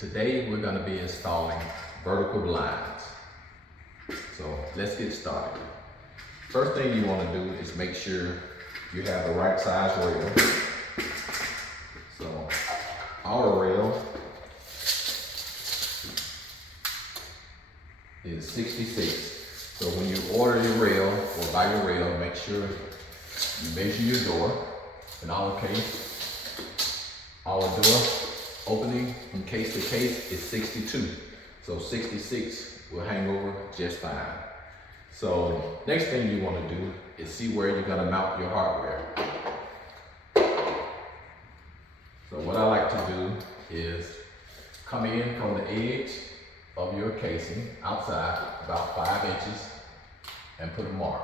Today we're going to be installing vertical blinds. So let's get started. First thing you want to do is make sure you have the right size rail. So our rail is 66. So when you order your rail or buy your rail, make sure you measure your door. In our case, our door opening from case to case is 62. So 66 will hang over just fine. So next thing you want to do is see where you're going to mount your hardware. So what I like to do is come in from the edge of your casing outside about 5 inches and put a mark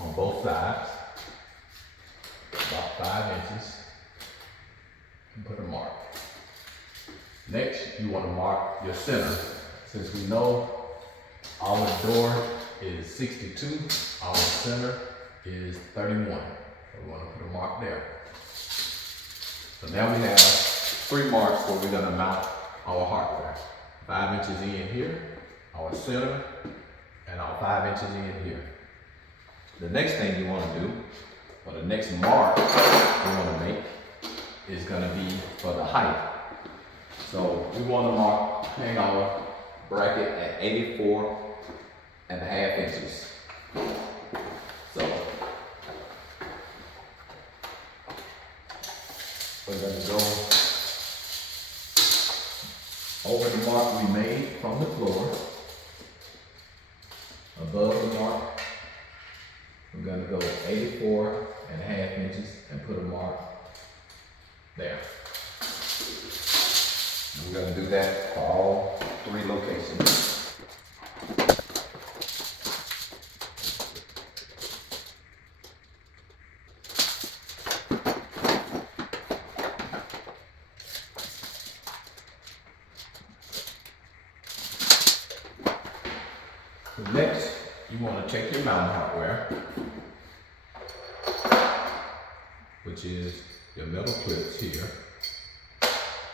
on both sides, about 5 inches, and put a mark. Next, you want to mark your center. Since we know our door is 62, our center is 31. So we want to put a mark there. So now we have 3 marks where we're going to mount our hardware. 5 inches in here, our center, and our 5 inches in here. The next thing you want to do, or the next mark you want to make, is going to be for the height. So we want to hang our bracket at 84.5 inches. So we're going to go over the mark we made from the floor, above the mark. We're going to go 84.5 inches and put a mark there. And we're going to do that for all 3 locations. So next, you want to check your mounting hardware, which is your metal clips here.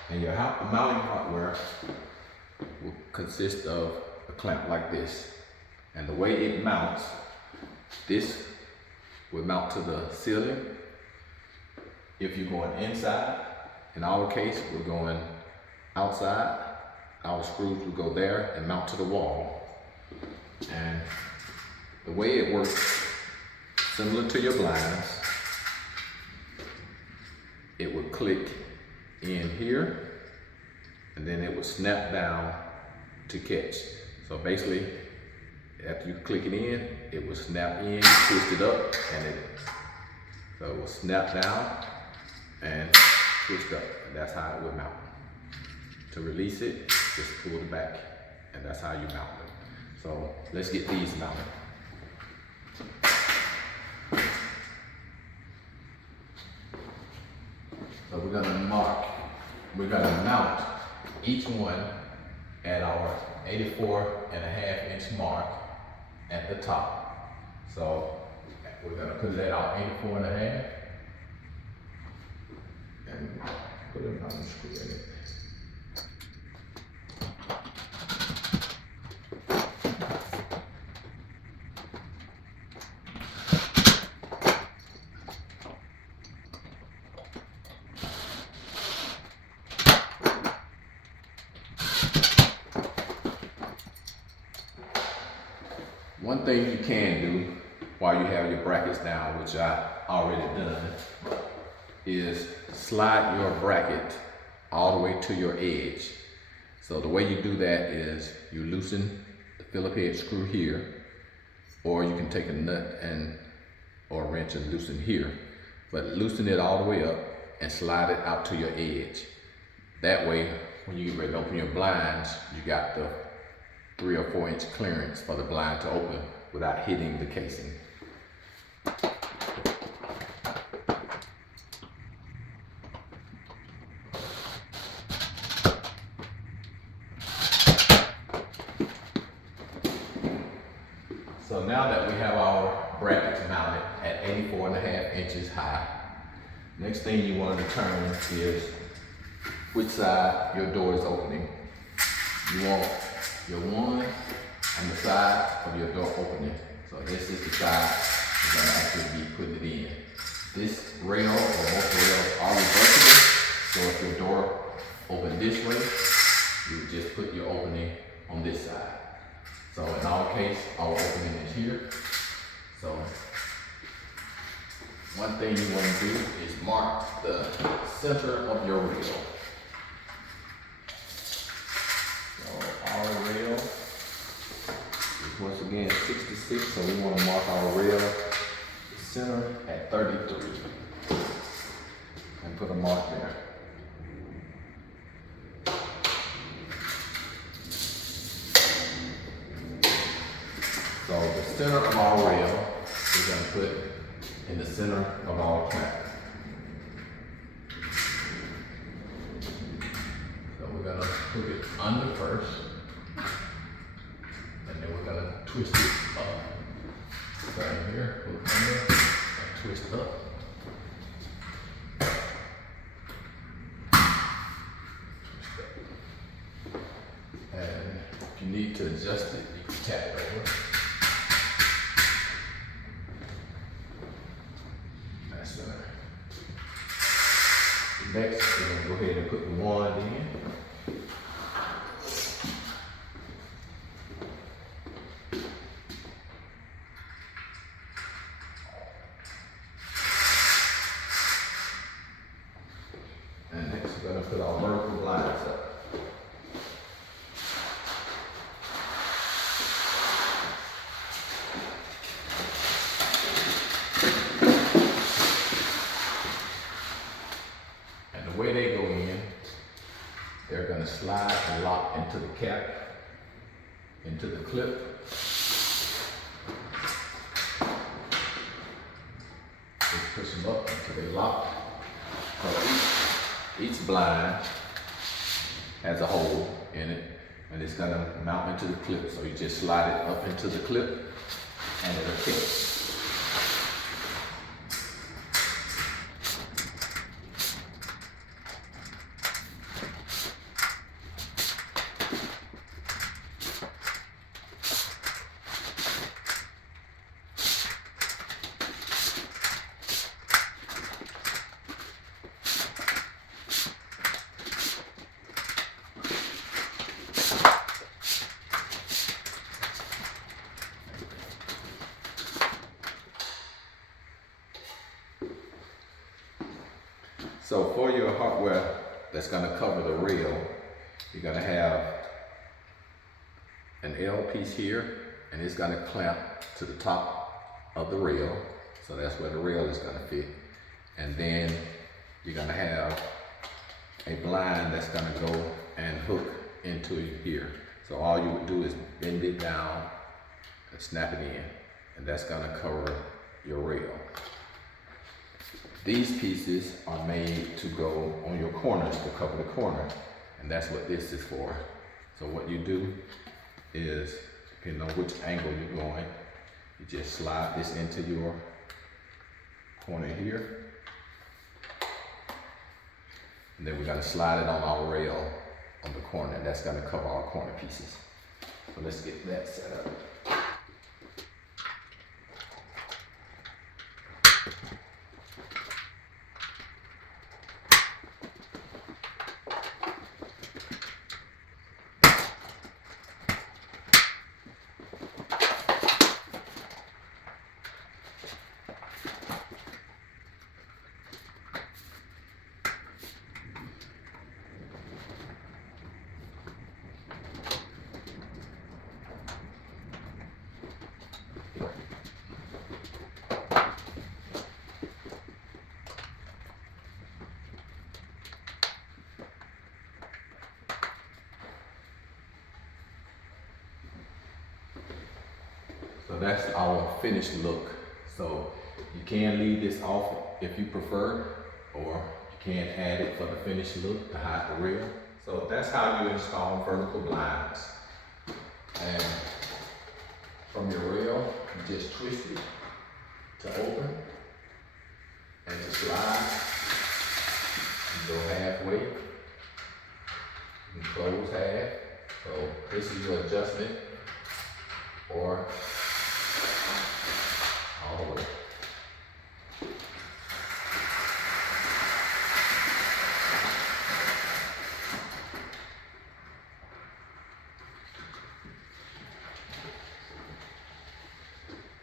And your mounting hardware will consist of a clamp like this. And the way it mounts, this will mount to the ceiling. If you're going inside, in our case, we're going outside. Our screws will go there and mount to the wall. And the way it works, similar to your blinds, it would click in here and then it would snap down to catch. So basically, after you click it in, it will snap in, you twist it up, and so it will snap down and twist up, and that's how it would mount. To release it, just pull it back, and that's how you mount it. So let's get these mounted. So we're going to mount each one at our 84.5 inch mark at the top. So we're going to put it at our 84.5 and put it on the screw in it. One thing you can do while you have your brackets down, which I already done, is slide your bracket all the way to your edge. So the way you do that is you loosen the Phillip head screw here, or you can take a nut or a wrench and loosen here, but loosen it all the way up and slide it out to your edge. That way, when you get ready to open your blinds, you got the 3 or 4 inch clearance for the blind to open without hitting the casing. So now that we have our brackets mounted at 84.5 inches high, Next thing you want to determine is which side your door is opening. You want your one on the side of your door opening. So this is the side you're going to actually be putting it in. This rail or most rails are reversible. So if your door opened this way, you would just put your opening on this side. So in our case, our opening is here. So one thing you want to do is mark the center of your rail. So our rail is once again 66, so we want to mark our rail center at 33 and put a mark there. So the center of our rail we're going to put in the center of our clamp. So we're going to hook it under first, and then we're going to twist it up. Right here, hook under, and twist up. And if you need to adjust it, you can tap it over. Next, we're going to go ahead and put the wand in. And next, we're going to put our vertical blinds up. The way they go in, they're going to slide and lock into the cap, into the clip. Just push them up until they lock. So each blind has a hole in it, and it's going to mount into the clip. So you just slide it up into the clip, and it'll fit. So for your hardware that's going to cover the rail, you're going to have an L piece here, and it's going to clamp to the top of the rail. So that's where the rail is going to fit. And then you're going to have a blind that's going to go and hook into here. So all you would do is bend it down and snap it in, and that's going to cover your rail. These pieces are made to go on your corners, to cover the corner, and that's what this is for. So what you do is, depending on which angle you're going, you just slide this into your corner here, and then we're going to slide it on our rail on the corner, and that's going to cover our corner pieces. So let's get that set up. So that's our finished look. So you can leave this off if you prefer, or you can add it for the finished look to hide the rail. So that's how you install vertical blinds. And from your rail, you just twist it to open. and to slide, you go halfway, you close half. So this is your adjustment, or all the way.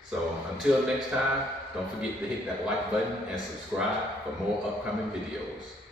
So until next time, don't forget to hit that like button and subscribe for more upcoming videos.